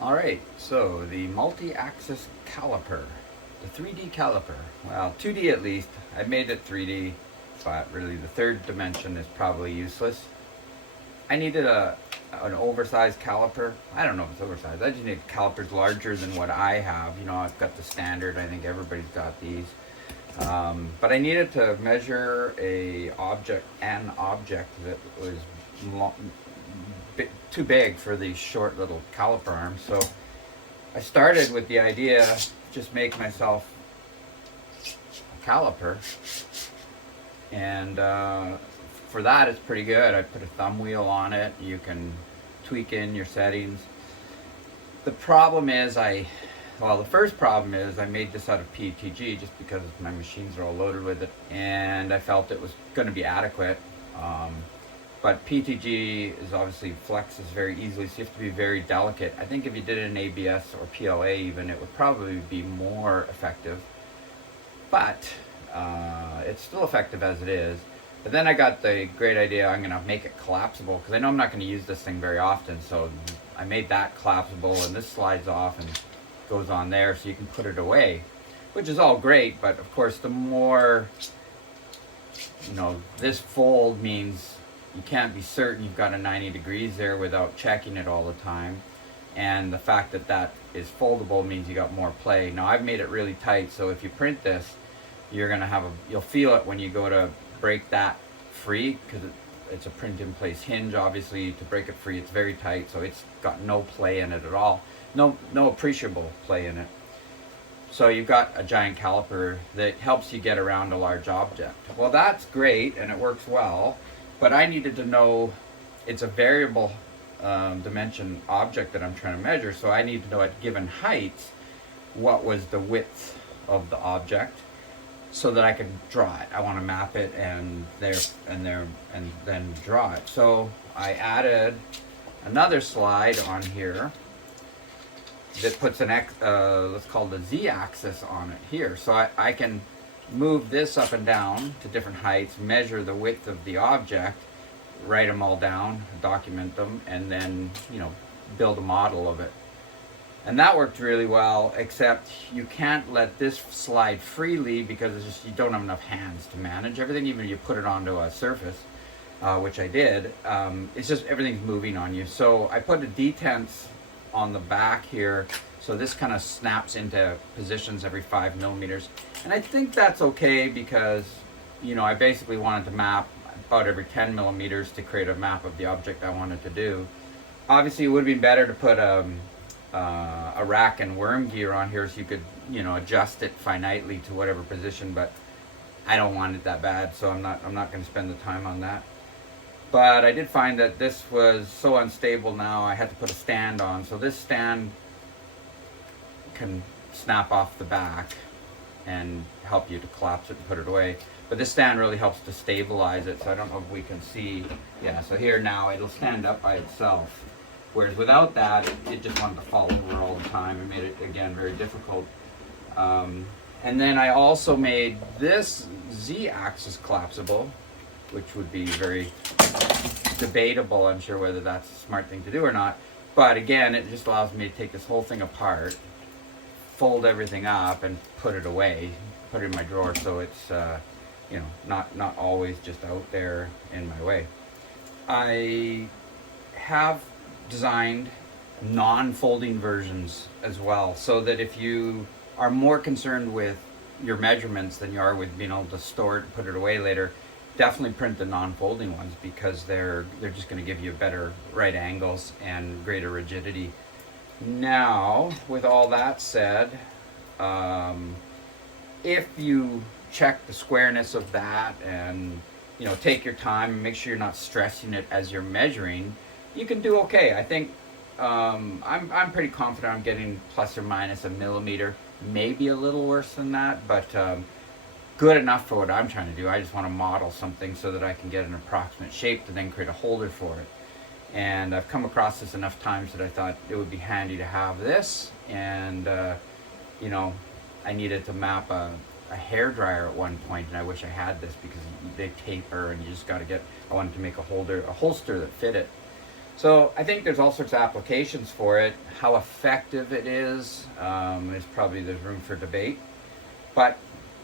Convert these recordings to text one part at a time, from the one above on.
Alright, so the multi-axis caliper, the 3D caliper. Well, 2D at least. I made it 3D, but really the third dimension is probably useless. I needed an oversized caliper. I don't know if it's oversized. I just need calipers larger than what I have. You know, I've got the standard. I think everybody's got these. But I needed to measure an object that was too big for these short little caliper arms. So I started with the idea just make myself a caliper, and for that it's pretty good. I put a thumb wheel on it. You can tweak in your settings. The problem is the first problem is I made this out of PETG just because my machines are all loaded with it, and I felt it was going to be adequate. But PETG is obviously flexes very easily, so you have to be very delicate. I think if you did it in ABS or PLA even, it would probably be more effective. But it's still effective as it is. But then I got the great idea, I'm going to make it collapsible, because I know I'm not going to use this thing very often. So I made that collapsible, and this slides off and goes on there, so you can put it away, which is all great. But of course, the more, this fold means you can't be certain you've got a 90 degrees there without checking it all the time. And the fact that that is foldable means you got more play. Now I've made it really tight, so if you print this, you'll feel it when you go to break that free, because it's a print in place hinge. Obviously, to break it free, it's very tight, so it's got no play in it at all. No appreciable play in it. So you've got a giant caliper that helps you get around a large object. Well, that's great and it works well, but I needed to know it's a variable dimension object that I'm trying to measure, so I need to know at given heights what was the width of the object, so that I could draw it. I want to map it and then draw it. So I added another slide on here that puts an let's call the z-axis on it here. So I can move this up and down to different heights, measure the width of the object, write them all down, document them, and then build a model of it. And that worked really well, except you can't let this slide freely because it's just you don't have enough hands to manage everything. Even if you put it onto a surface, which I did, it's just everything's moving on you. So I put a detents on the back here, so this kind of snaps into positions every 5 millimeters. And I think that's okay because I basically wanted to map about every 10 millimeters to create a map of the object I wanted to do. Obviously, it would have been better to put a rack and worm gear on here, so you could adjust it finitely to whatever position, but I don't want it that bad, so I'm not going to spend the time on that. But I did find that this was so unstable now, I had to put a stand on. So this stand can snap off the back and help you to collapse it and put it away, but this stand really helps to stabilize it. So I don't know if we can see. Yeah, so here now it'll stand up by itself. Whereas without that, it just wanted to fall over all the time. It made it, again, very difficult. And then I also made this z-axis collapsible, which would be very debatable, I'm sure, whether that's a smart thing to do or not. But again, it just allows me to take this whole thing apart, fold everything up, and put it away, put it in my drawer, so it's not always just out there in my way. I have designed non-folding versions as well, so that if you are more concerned with your measurements than you are with being able to store it and put it away later, definitely print the non-folding ones, because they're just going to give you better right angles and greater rigidity. Now, with all that said, if you check the squareness of that and take your time and make sure you're not stressing it as you're measuring, you can do okay. I think I'm pretty confident I'm getting plus or minus a millimeter, maybe a little worse than that, but good enough for what I'm trying to do. I just want to model something so that I can get an approximate shape to then create a holder for it. And I've come across this enough times that I thought it would be handy to have this. And I needed to map a hair dryer at one point, and I wish I had this because they taper and you just got to get. I wanted to make a holster that fit it. So I think there's all sorts of applications for it. How effective it is probably, there's room for debate. But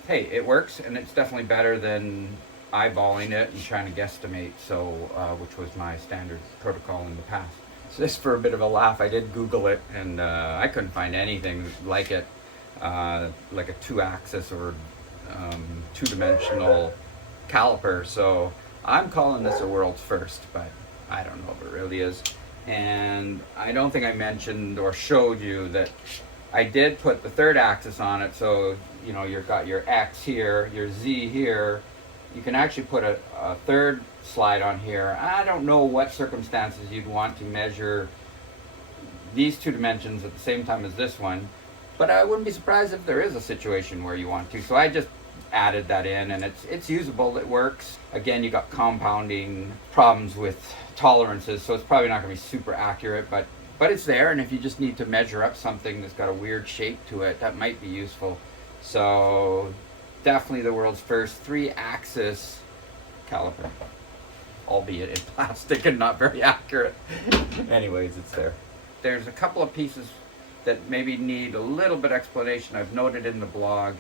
hey, it works, and it's definitely better than eyeballing it and trying to guesstimate, so which was my standard protocol in the past. So just for a bit of a laugh, I did Google it, and I couldn't find anything like it, like a 2-axis or 2-dimensional caliper. So I'm calling this a world's first, but I don't know if it really is. And I don't think I mentioned or showed you that I did put the 3rd axis on it. So you know, you've got your X here, your Z here. You can actually put a 3rd slide on here. I don't know what circumstances you'd want to measure these 2 dimensions at the same time as this one, but I wouldn't be surprised if there is a situation where you want to. So I just added that in, and it's usable. It works. Again, you got compounding problems with tolerances, so it's probably not going to be super accurate, but it's there. And if you just need to measure up something that's got a weird shape to it, that might be useful. So definitely the world's first 3-axis caliper, albeit in plastic and not very accurate. Anyways, it's there. There's a couple of pieces that maybe need a little bit of explanation. I've noted in the blog.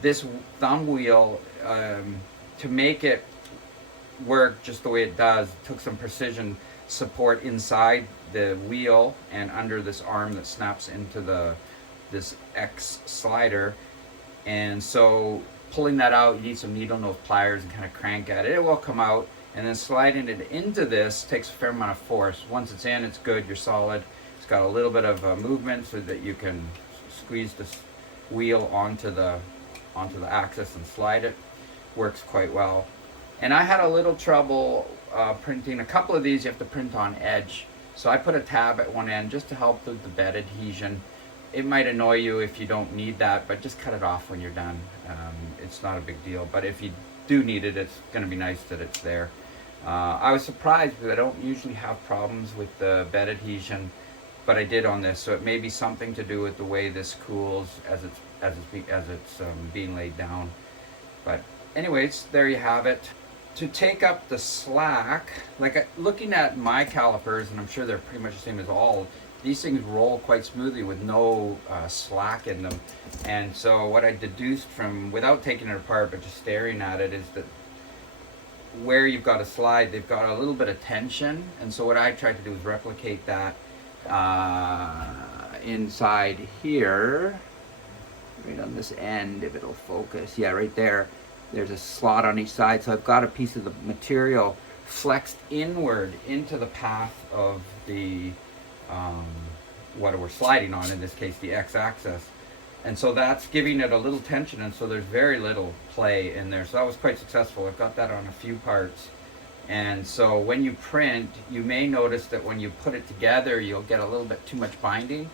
This thumb wheel, to make it work just the way it does, took some precision support inside the wheel and under this arm that snaps into this X slider. And so pulling that out, you need some needle nose pliers and kind of crank at it. It will come out, and then sliding it into this takes a fair amount of force. Once it's in, it's good, you're solid. It's got a little bit of movement so that you can squeeze this wheel onto the axis and slide it. Works quite well. And I had a little trouble printing. A couple of these you have to print on edge. So I put a tab at one end just to help with the bed adhesion. It might annoy you if you don't need that, but just cut it off when you're done. It's not a big deal, but if you do need it, it's going to be nice that it's there. I was surprised because I don't usually have problems with the bed adhesion, but I did on this, so it may be something to do with the way this cools as it's being laid down. But anyways, there you have it. To take up the slack, like looking at my calipers, and I'm sure they're pretty much the same as all, these things roll quite smoothly with no slack in them. And so what I deduced from, without taking it apart but just staring at it, is that where you've got a slide, they've got a little bit of tension. And so what I tried to do is replicate that inside here, right on this end, if it'll focus. Yeah, right there. There's a slot on each side. So I've got a piece of the material flexed inward into the path of the what we're sliding on, in this case the x-axis, and so that's giving it a little tension, and so there's very little play in there. So that was quite successful. I've got that on a few parts, and so when you print, you may notice that when you put it together, you'll get a little bit too much binding,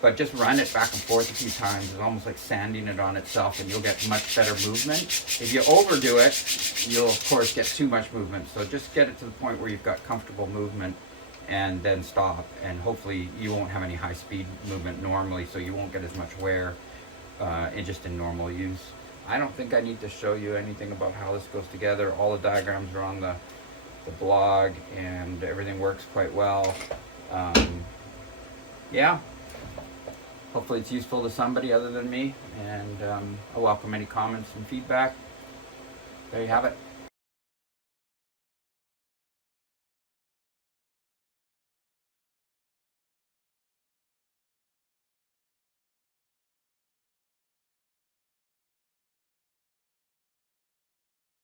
but just run it back and forth a few times. It's almost like sanding it on itself, and you'll get much better movement. If you overdo it, you'll of course get too much movement. So just get it to the point where you've got comfortable movement, and then stop, and hopefully you won't have any high speed movement normally, so you won't get as much wear in normal use. I don't think I need to show you anything about how this goes together. All the diagrams are on the blog, and everything works quite well. Yeah, hopefully it's useful to somebody other than me, and I welcome any comments and feedback. There you have it.